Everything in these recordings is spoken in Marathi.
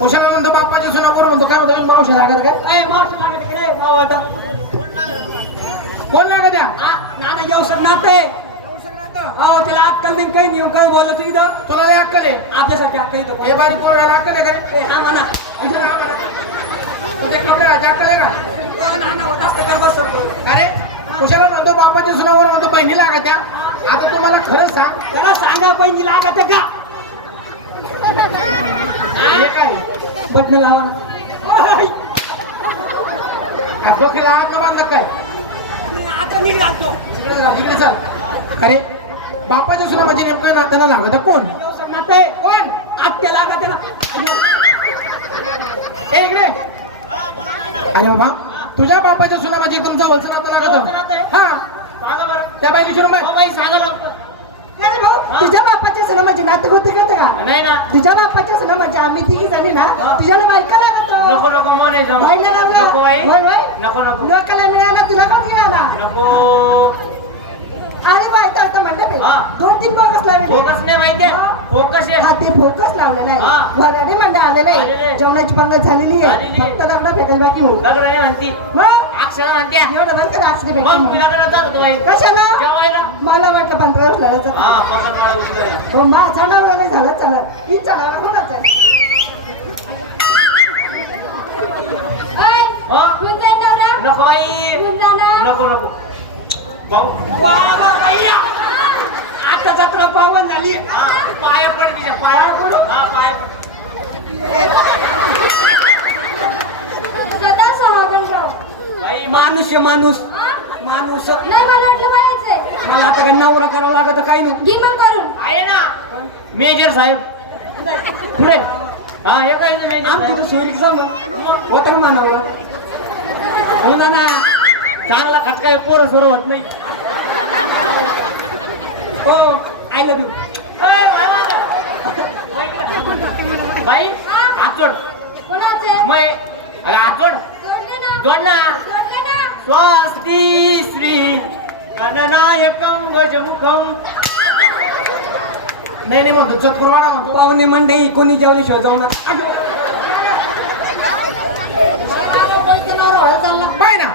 बापाच्या सुना बरोबर म्हणतो. काय म्हणतो? मावशा लागत काय मावशी लागत की नाही मावाटा कोण लागत नाना येऊ नाते. अहो त्याला अक्कल नाही काही नाही काय बोलत इथं. तुला लय अक्कल आहे. आपल्यासाठी अक्कल इथं हे बारी पोरगाला अक्कल आहे का हा म्हणा. हा म्हणा. तू ते कपडे अक्कल आहे का? कर बस अरे कुशाला म्हणतो? बापाच्या सुनावर म्हणतो बहिणी लागत त्या आता तू मला खरं सांग. त्याला सांगा बहिणी लागत आहे का? हे बटन लावा. डोक्याला आग न बांधलं काय? इकडे चाल. अरे बापाच्या सुना म्हणजे नेमकं नात्याला लागत कोण? कोण? आत्या लागत इकडे. अरे बाबा तुझ्या बापाच्या सुना म्हणजे एकदम जवळचं नातं लागत? हा. त्या बाई विचारून बाई हो बाई सांगा भाऊ तुझ्या बापाच्या सण म्हणजे नातं होते का? नाही ना. तुझ्या बापाच्या सण म्हणजे आम्ही तिघी जणी ना तुझ्याला बायका लागत नको नको म्हणायचं बाईला लागला नको बाई होय होय नको नको लोकाला मिळाला तुला कोण मिळाला नको अरे बाय तर तर म्हणते मी हा. दोन तीन बोगस लावले फोकस नाही माहितीये हा. फोकस आहे ते फोकस लावलेला हा. आहे वराने मंडळ आलेले आलेले आहे आहे. जेवणाची पंगत झालेली आहे झालेली आहे. फक्त दगडा फेकायला बाकी हो लग्न नाही म्हणती मग अक्षरा म्हणते एवढं बरं का रात्री मग मी भेटली लग्नात जात होतो बाई कशाला जेवायला मला वाटलं पंधरा हा पकड मला उचलायला हो माझा नवरा नाही झाला चालत ही चला कोणाच आहे हा? नको बाई. नको नको. भाऊ बाबा बाई आता जत्रा पावन झाली. हा, पाया पड तिच्या पाया पडू. हा पाया पड. बाई माणूस आहे माणूस. माणूस. मला आता काय नवरा करावं लागत काही नाही. आहे ना. मेजर साहेब. पुढे. हा हे काय मेजर आमच्या सोयरीक सांग. मग होता का मानवला? हो ना ना चांगला खटका पोरं सोर होत नाही. हो आय लव्ह यू बाई जोड मग अगं हात जोड ना. स्वस्ती श्री गणनायकम गजमुखम नाही नाही म्हणतो चतुर्वाडा म्हणतो. पाहुणे मंडई कोणी जेवली शोधवणार पाय ना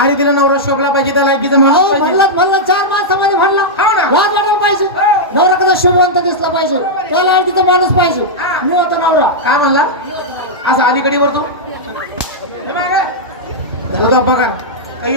अरे तिला नवरा शोभला पाहिजे त्याला एकीचा माणूस पाहिजे. म्हणलं म्हणलं चार माणसामध्ये म्हणलं. हो ना. लाज वाटायला पाहिजे. नवरा कसा शुभवंत दिसला पाहिजे. त्याला तिचा माणूस पाहिजे. मी होतो नवरा. काय म्हणला? असं अलीकडे वरतो झालं का बघा. काही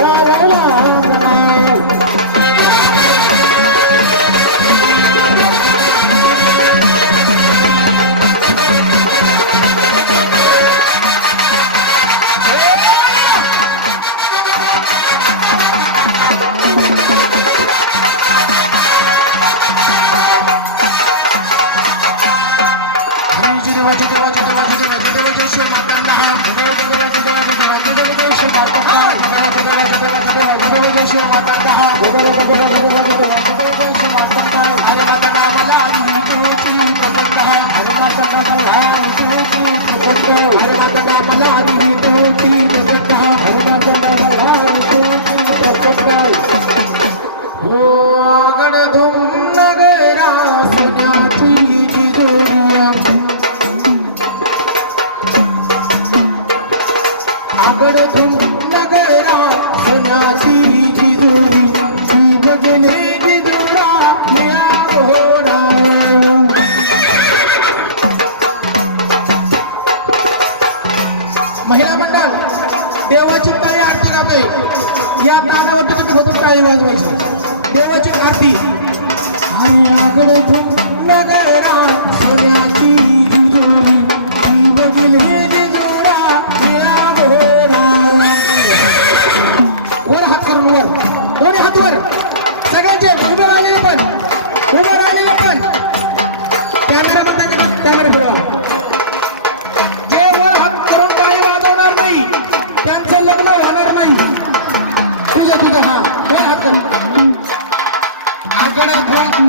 राजा आगड टाळी आरती गाते या दादावरती तुम्ही भरपूर टाळी वाजवायची देवाची आरती आणि आकडे नगरा सोन्याची बघील Thank you.